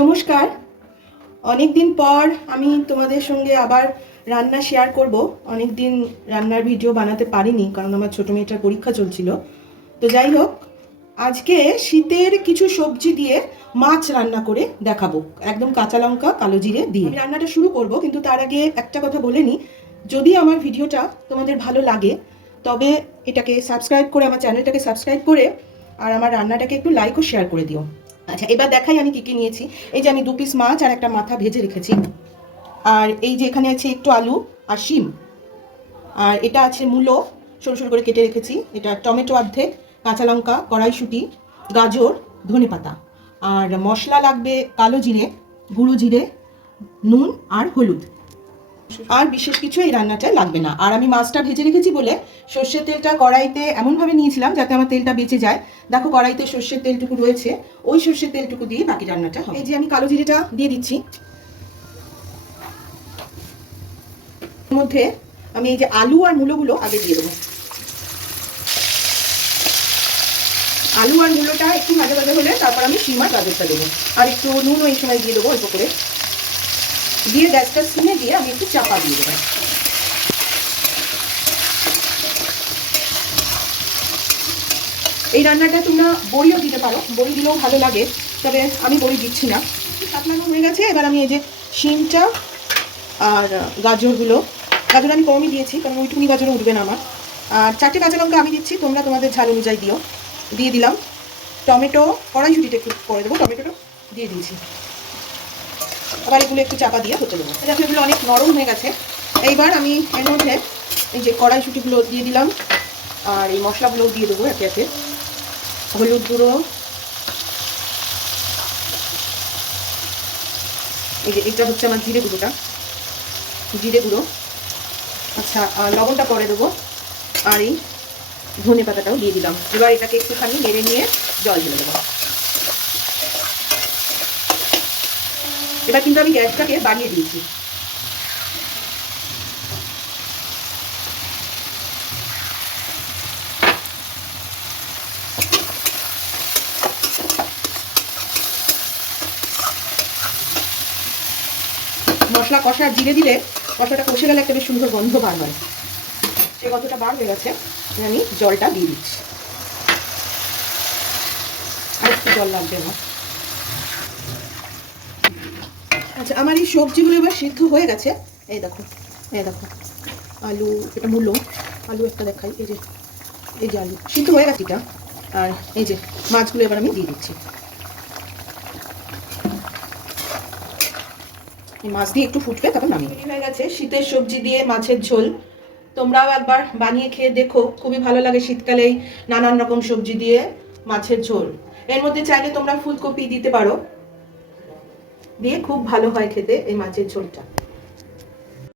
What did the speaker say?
নমস্কার। অনেক দিন পর আমি তোমাদের সঙ্গে আবার রান্না শেয়ার করব। অনেক দিন রান্নার ভিডিও বানাতে পারিনি কারণ আমার ছোটো মেয়েটার পরীক্ষা চলছিল। তো যাই হোক, আজকে শীতের কিছু সবজি দিয়ে মাছ রান্না করে দেখাবো, একদম কাঁচা লঙ্কা কালো জিরে দিয়ে। আমি রান্নাটা শুরু করব, কিন্তু তার আগে একটা কথা বলে নিই। যদি আমার ভিডিওটা তোমাদের ভালো লাগে তবে এটাকে সাবস্ক্রাইব করে, আমার চ্যানেলটাকে সাবস্ক্রাইব করে, আর আমার রান্নাটাকে একটু লাইক ও শেয়ার করে দিও। আচ্ছা, এবার দেখাই আমি কী কী নিয়েছি। এই যে আমি 2 পিস মাছ আর একটা মাথা ভেজে রেখেছি, আর এই যে এখানে আছে একটু আলু আর শিম, আর এটা আছে মূলো সরু সরু করে কেটে রেখেছি, এটা টমেটো অর্ধেক, কাঁচা লঙ্কা, কড়াইশুঁটি, গাজর, ধনেপাতা, আর মশলা লাগবে কালো জিরে, গুঁড়ো জিরে, নুন আর হলুদ। আর বিশেষ কিছু এই রান্নাটায় লাগবে না। আর আমি মাছটা ভেজে রেখেছি বলে সর্ষের তেলটা কড়াইতে এমনভাবে নিয়েছিলাম যাতে আমার তেলটা বেঁচে যায়। দেখো কড়াইতে সর্ষের তেলটুকু রয়েছে, ওই সর্ষের তেলটুকু দিয়ে বাকি রান্নাটা হবে। এই যে আমি কালো জিরেটা দিয়ে দিচ্ছি। এর মধ্যে আমি এই যে আলু আর মূলোগুলো আগে দিয়ে দেবো। আলু আর মূলোটা একটু ভাজা ভাজা হলে তারপর আমি শিম আর গাজরটা দেবো, আর একটু নুনও এই সময় দিয়ে দেবো অল্প করে। দিয়ে গ্যাসটা সিমে দিয়ে আমি একটু চাপা দিয়ে দেবো। এই রান্নাটা তোমরা বড়িও দিতে পারো, বড়ি দিলেও ভালো লাগে, তবে আমি বড়ি দিচ্ছি না। কাতলানো হয়ে গেছে। এবার আমি এই যে শিমটা আর গাজর আমি কমই দিয়েছি কারণ ওইটুকুনি গাজরও উঠবে না আমার। আর 4টে কাঁচা লঙ্কা আমি দিচ্ছি, তোমরা তোমাদের ঝাল অনুযায়ী দিও। দিয়ে দিলাম টমেটো, কড়াইশুঁটিটা একটু পরে দেবো, টমেটোটা দিয়ে দিয়েছি। আবার এগুলো একটু চাপা দিয়ে হতে দেবো। দেখো এগুলো অনেক নরম হয়ে গেছে। এইবার আমি এর মধ্যে এই যে কড়াইশুঁটিগুলো দিয়ে দিলাম, আর এই মশলাগুলো দিয়ে দেবো একে একে। হলুদ গুঁড়ো, এই যে এটা হচ্ছে আমার জিরে গুঁড়োটা, জিরে গুঁড়ো। আচ্ছা, লবণটা পরে দেবো, আর এই ধনে পাতাটাও দিয়ে দিলাম। এবার এটাকে একটুখানি নেড়ে নিয়ে জল ঢেলে দেবো। এবার কিন্তু আমি গ্যাসটাকে বাড়িয়ে দিয়েছি। মশলা কষা জিরে দিলে মশলাটা কষে গেলে একটা বেশ সুন্দর গন্ধ বার হয়। সে গন্ধটা বার হয়ে গেছে, আমি জলটা দিয়ে দিচ্ছি। আর একটু জল লাগবে না। আচ্ছা, আমার এই সবজিগুলো এবার সিদ্ধ হয়ে গেছে। এই দেখো আলু, এটা মূলো, আলু একটা দেখাই, এই যে আলু সিদ্ধ হয়ে গেছে এটা। আর এই যে মাছগুলো এবার আমি দিয়ে দিচ্ছি। এই মাছ দিয়ে একটু ফুটবে, তারপর নামিয়ে হয়ে গেছে শীতের সবজি দিয়ে মাছের ঝোল। তোমরাও একবার বানিয়ে খেয়ে দেখো, খুবই ভালো লাগে শীতকালে নানান রকম সবজি দিয়ে মাছের ঝোল। এর মধ্যে চাইলে তোমরা ফুলকপি দিতে পারো, দিয়ে খুব ভালো হয় খেতে এই মাছের ঝোলটা।